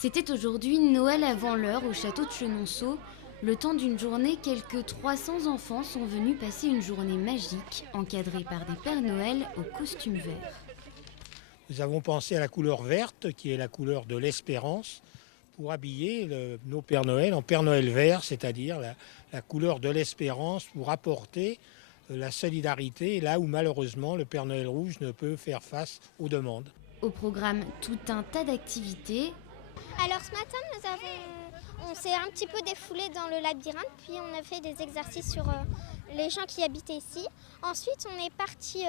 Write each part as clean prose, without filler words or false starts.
C'était aujourd'hui Noël avant l'heure au château de Chenonceau. Le temps d'une journée, quelques 300 enfants sont venus passer une journée magique, encadrés par des Pères Noël au costume vert. Nous avons pensé à la couleur verte, qui est la couleur de l'espérance, pour habiller nos Pères Noël en Père Noël vert, c'est-à-dire la couleur de l'espérance, pour apporter la solidarité là où malheureusement le Père Noël rouge ne peut faire face aux demandes. Au programme, tout un tas d'activités. Alors ce matin, on s'est un petit peu défoulé dans le labyrinthe, puis on a fait des exercices sur les gens qui habitaient ici. Ensuite, on est parti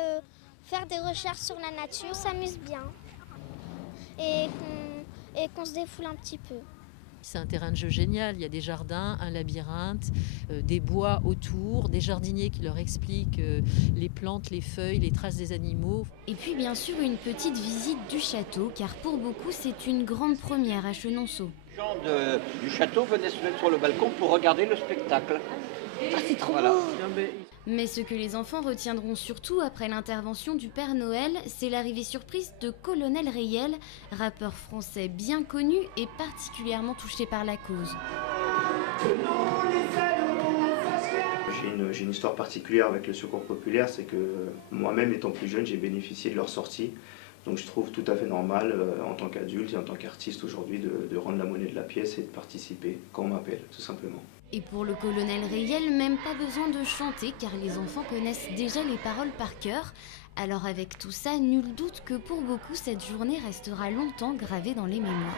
faire des recherches sur la nature. On s'amuse bien et qu'on se défoule un petit peu. C'est un terrain de jeu génial, il y a des jardins, un labyrinthe, des bois autour, des jardiniers qui leur expliquent les plantes, les feuilles, les traces des animaux. Et puis bien sûr une petite visite du château, car pour beaucoup c'est une grande première à Chenonceau. Les gens du château venaient se mettre sur le balcon pour regarder le spectacle. Ah, c'est trop beau! Mais ce que les enfants retiendront surtout après l'intervention du Père Noël, c'est l'arrivée surprise de Colonel Rayel, rappeur français bien connu et particulièrement touché par la cause. J'ai une histoire particulière avec le Secours populaire, c'est que moi-même étant plus jeune, j'ai bénéficié de leur sortie. Donc je trouve tout à fait normal en tant qu'adulte et en tant qu'artiste aujourd'hui de rendre la monnaie de la pièce et de participer quand on m'appelle, tout simplement. Et pour le colonel Rayel, même pas besoin de chanter car les enfants connaissent déjà les paroles par cœur. Alors avec tout ça, nul doute que pour beaucoup, cette journée restera longtemps gravée dans les mémoires.